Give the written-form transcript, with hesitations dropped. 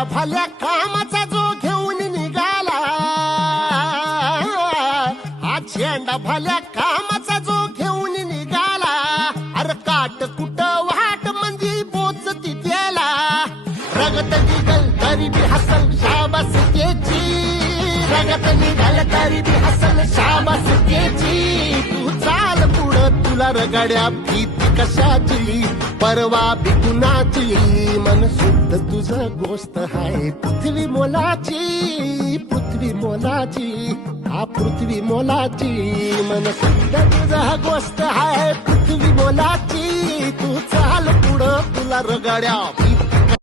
चेंडा भल्या कामाचा जो घेऊन निघाला, हा चेंडा भल्या कामाचा जो घेऊन निघाला, अरे काट कुट वाट मंदी पोचती त्याला, रगत निघल तरी बी हसल शाबास त्याची, रगत निघाल तरी बी हसल शाबास त्याची. तू चाल पुढं तुला रगड्या भीती कशाची, परवा बी कुणाची, मन शुद्ध तुझं गोष्ट हाय पृथ्वी मोलाची, पृथ्वी मोलाची, हा पृथ्वी मोलाची, मन शुद्ध तुझं गोष्ट हाय पृथ्वी मोलाची. तू चाल पुढं तुला रगड्या